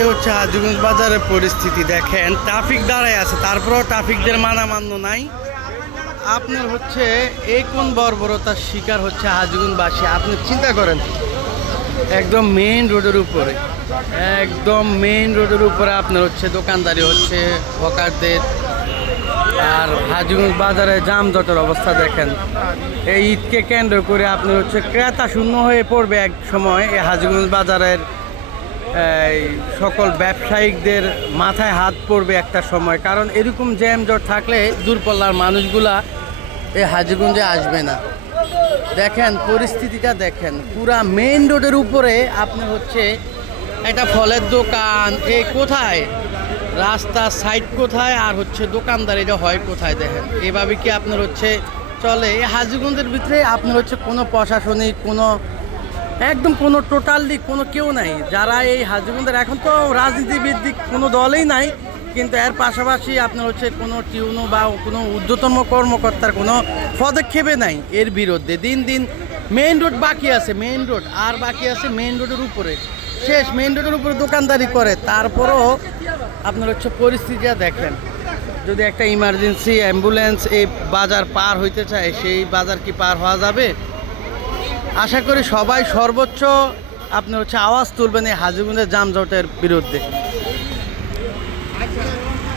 এ হচ্ছে হাজীগঞ্জ বাজারের পরিস্থিতি। দেখেন ট্রাফিক দাঁড়ায় আছে, তারপরেও ট্রাফিকদের মানামান্য নাই। আপনার হচ্ছে এই কোন বর্বরতার শিকার হচ্ছে হাজীগঞ্জবাসী, আপনি চিন্তা করেন। একদম মেইন রোডের উপরে, একদম মেইন রোডের উপরে আপনার হচ্ছে দোকানদারি হচ্ছে হকারদের। আর হাজীগঞ্জ বাজারে যানজটের অবস্থা দেখেন। এই ঈদকে কেন্দ্র করে আপনার হচ্ছে ক্রেতা শূন্য হয়ে পড়বে এক সময় এই হাজীগঞ্জ বাজারের এই সকল ব্যবসায়িকদের মাথায় হাত পড়বে একটা সময়। কারণ এরকম জ্যামজট থাকলে দূরপাল্লার মানুষগুলা এই হাজীগঞ্জে আসবে না। দেখেন পরিস্থিতিটা দেখেন, পুরা মেইন রোডের উপরে আপনার হচ্ছে একটা ফলের দোকান, এই কোথায় রাস্তার সাইড কোথায়, আর হচ্ছে দোকানদারিটা হয় কোথায়। দেখেন এভাবে কি আপনার হচ্ছে চলে এই হাজীগঞ্জের ভিতরে। আপনার হচ্ছে কোনো প্রশাসনিক কোনো একদম কোনো টোটালি কোনো কেউ নাই যারা এই হাজীগঞ্জের, এখন তো রাজনীতিভিত্তিক কোনো দলই নাই, কিন্তু এর পাশাপাশি আপনার হচ্ছে কোনো টিউনো বা কোনো ঊর্ধ্বতম কর্মকর্তার কোনো পদক্ষেপে নাই এর বিরুদ্ধে। দিন দিন মেইন রোড বাকি আছে, মেইন রোড আর বাকি আছে মেইন রোডের উপরে, শেষ মেইন রোডের উপরে দোকানদারি করে। তারপরও আপনার হচ্ছে পরিস্থিতিটা দেখেন। যদি একটা ইমার্জেন্সি অ্যাম্বুলেন্স এই বাজার পার হইতে চায়, সেই বাজার কি পার হওয়া যাবে? আশা করি সবাই সর্বোচ্চ আপনার হচ্ছে আওয়াজ তুলবেন এই হাজীগঞ্জের যানজটের বিরুদ্ধে।